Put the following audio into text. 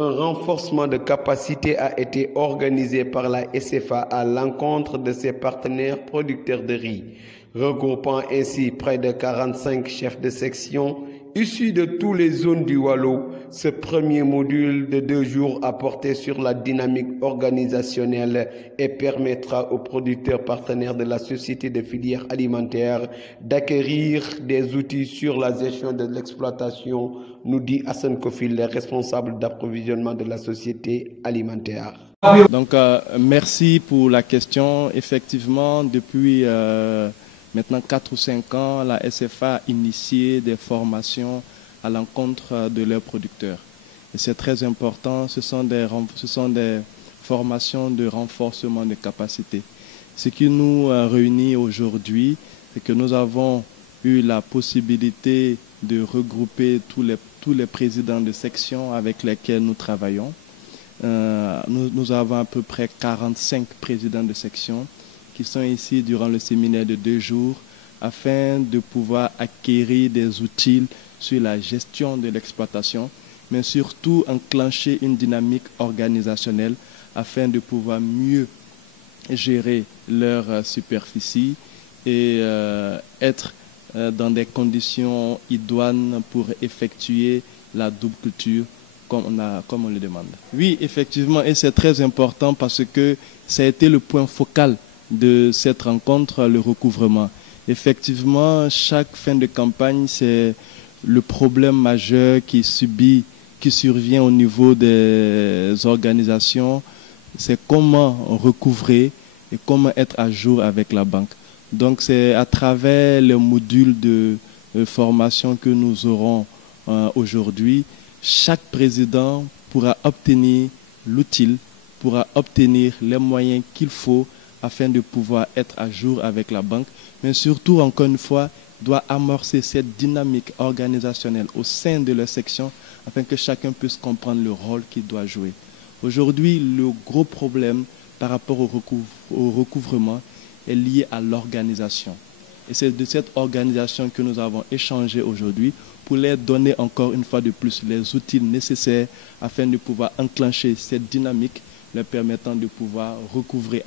Un renforcement de capacité a été organisé par la SFA à l'encontre de ses partenaires producteurs de riz, regroupant ainsi près de 45 chefs de section issus de toutes les zones du Waalo. Ce premier module de 2 jours a porté sur la dynamique organisationnelle et permettra aux producteurs partenaires de la société de filière alimentaire d'acquérir des outils sur la gestion de l'exploitation, nous dit Hassan Kofil, le responsable d'approvisionnement de la société alimentaire. Donc, merci pour la question. Effectivement, depuis maintenant 4 ou 5 ans, la SFA a initié des formations à l'encontre de leurs producteurs. Et c'est très important, ce sont des formations de renforcement de capacité. Ce qui nous réunit aujourd'hui, c'est que nous avons eu la possibilité de regrouper tous les présidents de section avec lesquels nous travaillons. Nous avons à peu près 45 présidents de section qui sont ici durant le séminaire de 2 jours afin de pouvoir acquérir des outils sur la gestion de l'exploitation, mais surtout enclencher une dynamique organisationnelle afin de pouvoir mieux gérer leur superficie et être dans des conditions idoines pour effectuer la double culture comme on le demande. Oui, effectivement, et c'est très important parce que ça a été le point focal de cette rencontre, le recouvrement. Effectivement, chaque fin de campagne, c'est le problème majeur qui survient au niveau des organisations, c'est comment recouvrer et comment être à jour avec la banque. Donc c'est à travers les modules de formation que nous aurons aujourd'hui, chaque président pourra obtenir l'outil, pourra obtenir les moyens qu'il faut afin de pouvoir être à jour avec la banque, mais surtout, encore une fois, doit amorcer cette dynamique organisationnelle au sein de leur section afin que chacun puisse comprendre le rôle qu'il doit jouer. Aujourd'hui, le gros problème par rapport au recouvrement est lié à l'organisation. Et c'est de cette organisation que nous avons échangé aujourd'hui pour leur donner encore une fois de plus les outils nécessaires afin de pouvoir enclencher cette dynamique, leur permettant de pouvoir recouvrer